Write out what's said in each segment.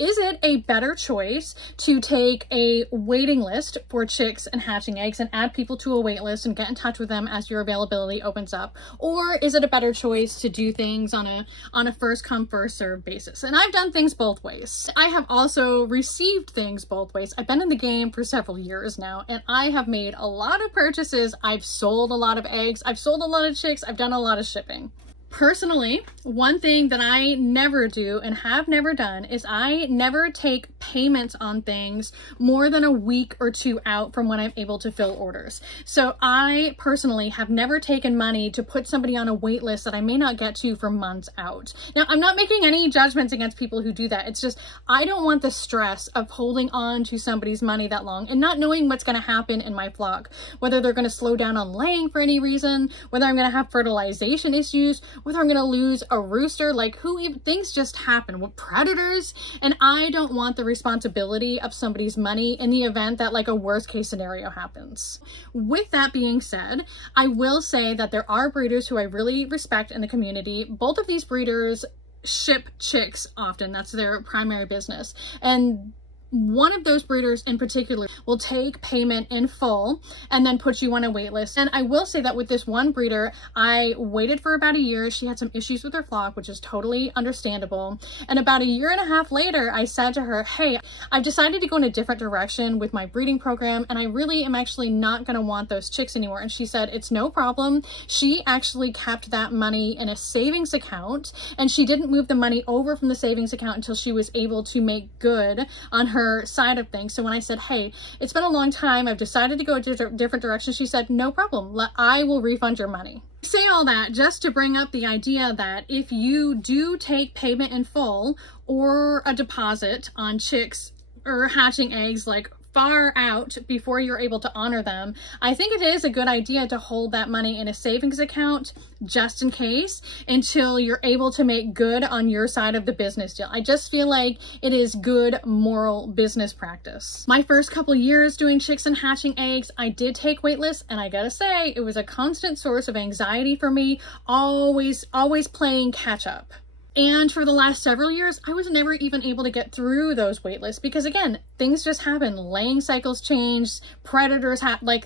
is it a better choice to take a waiting list for chicks and hatching eggs and add people to a wait list and get in touch with them as your availability opens up? Or is it a better choice to do things on a first come, first serve basis? And I've done things both ways. I have also received things both ways. I've been in the game for several years now, and I have made a lot of purchases. I've sold a lot of eggs. I've sold a lot of chicks. I've done a lot of shipping. Personally, one thing that I never do and have never done is I never take payments on things more than a week or two out from when I'm able to fill orders. So I personally have never taken money to put somebody on a wait list that I may not get to for months out. Now, I'm not making any judgments against people who do that. It's just, I don't want the stress of holding on to somebody's money that long and not knowing what's going to happen in my flock, whether they're going to slow down on laying for any reason, whether I'm going to have fertilization issues, whether I'm gonna lose a rooster, like things just happen with predators, and I don't want the responsibility of somebody's money in the event that like a worst case scenario happens. With that being said, I will say that there are breeders who I really respect in the community. Both of these breeders ship chicks often. That's their primary business. And one of those breeders in particular will take payment in full and then put you on a wait list. And I will say that with this one breeder, I waited for about a year. She had some issues with her flock, which is totally understandable. And about a year and a half later, I said to her, hey, I've decided to go in a different direction with my breeding program, and I really am actually not going to want those chicks anymore. And she said, it's no problem. She actually kept that money in a savings account, and she didn't move the money over from the savings account until she was able to make good on her side of things. So when I said, hey, it's been a long time, I've decided to go a different direction, she said, no problem, I will refund your money. I say all that just to bring up the idea that if you do take payment in full or a deposit on chicks or hatching eggs like far out before you're able to honor them, I think it is a good idea to hold that money in a savings account just in case until you're able to make good on your side of the business deal. I just feel like it is good moral business practice. My first couple years doing chicks and hatching eggs, I did take wait lists, and I gotta say, it was a constant source of anxiety for me, always playing catch up. And for the last several years, I was never even able to get through those wait lists because, again, things just happen. Laying cycles change, predators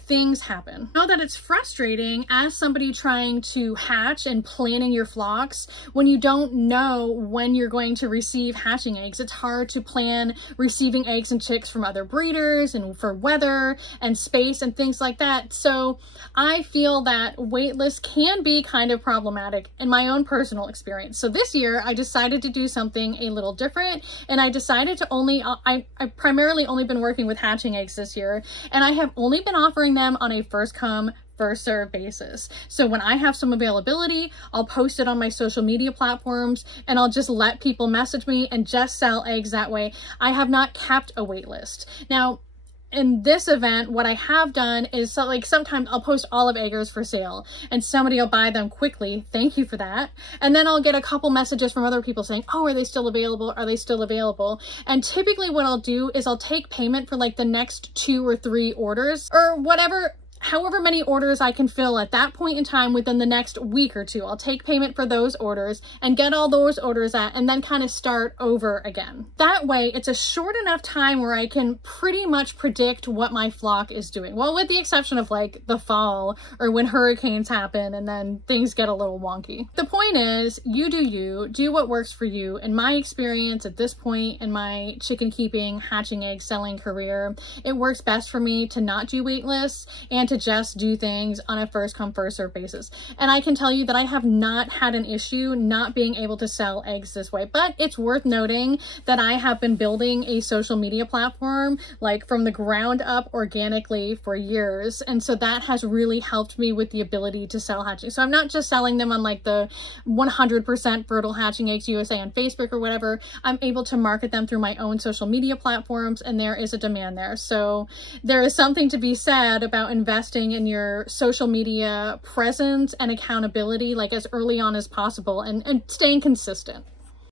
things happen. I know that it's frustrating as somebody trying to hatch and planning your flocks when you don't know when you're going to receive hatching eggs. It's hard to plan receiving eggs and chicks from other breeders and for weather and space and things like that. So I feel that wait lists can be kind of problematic in my own personal experience. So this year, I decided to do something a little different, and I decided to I've primarily only been working with hatching eggs this year, and I have only been offering them on a first come, first serve basis. So when I have some availability, I'll post it on my social media platforms, and I'll just let people message me and just sell eggs that way. I have not kept a wait list. Now, in this event, what I have done is sometimes I'll post olive eggers for sale and somebody will buy them quickly. Thank you for that. And then I'll get a couple messages from other people saying, oh, are they still available? Are they still available? And typically what I'll do is I'll take payment for like the next 2 or 3 orders or however many orders I can fill at that point in time within the next week or 2. I'll take payment for those orders and get all those orders out and then kind of start over again. That way, it's a short enough time where I can pretty much predict what my flock is doing. Well, with the exception of like the fall or when hurricanes happen and then things get a little wonky. The point is, you, do what works for you. In my experience at this point in my chicken keeping, hatching egg selling career, it works best for me to not do wait lists and to just do things on a first come, first serve basis. And I can tell you that I have not had an issue not being able to sell eggs this way, but it's worth noting that I have been building a social media platform like from the ground up organically for years. And so that has really helped me with the ability to sell hatching. So I'm not just selling them on like the 100% fertile hatching eggs USA on Facebook or whatever. I'm able to market them through my own social media platforms, and there is a demand there. So there is something to be said about investing in your social media presence and accountability like as early on as possible and staying consistent.